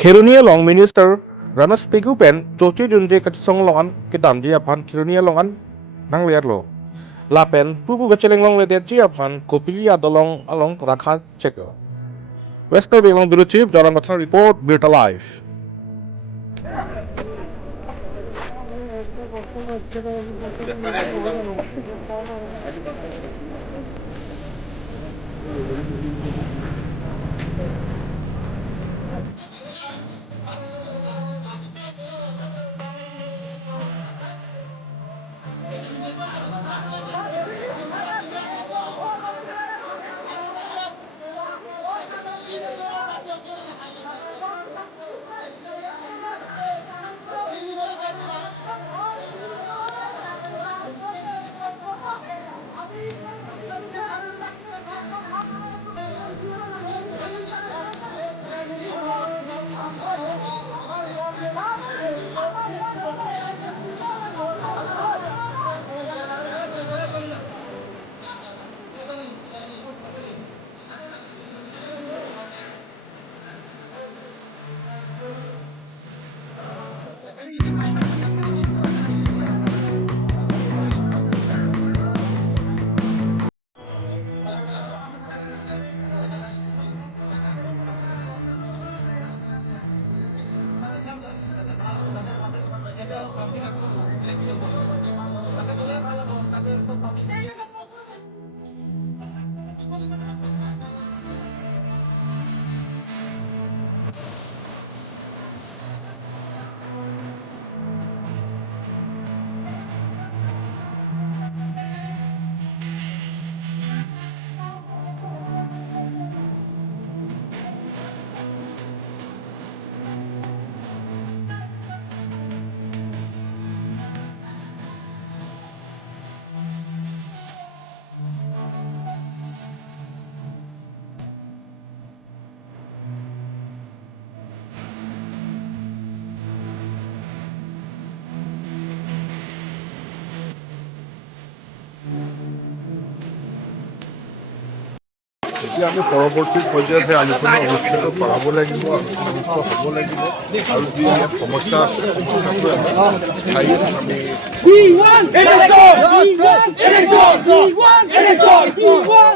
Kirunia long minister Ranas Pigupen Jochi Junje Katsong Longan Kitam Jiapan Kirunia Longan Nang Liat Lo Lapen Pupu Gacheling Long Ledet Jiapan Kopilia Dolong Along Rakha Cheko Wester Belong Bureau Chief Jalangatha Report Built Alive. এতিয়া আমি পৰৱৰ্তী পৰ্যায়ত আলোচনা অনুষ্ঠিত কৰাব লাগিব, আলোচনা হ'ব লাগিব আৰু যি ইয়াত সমস্যা আছে সমস্যাটো স্থায়ী আমি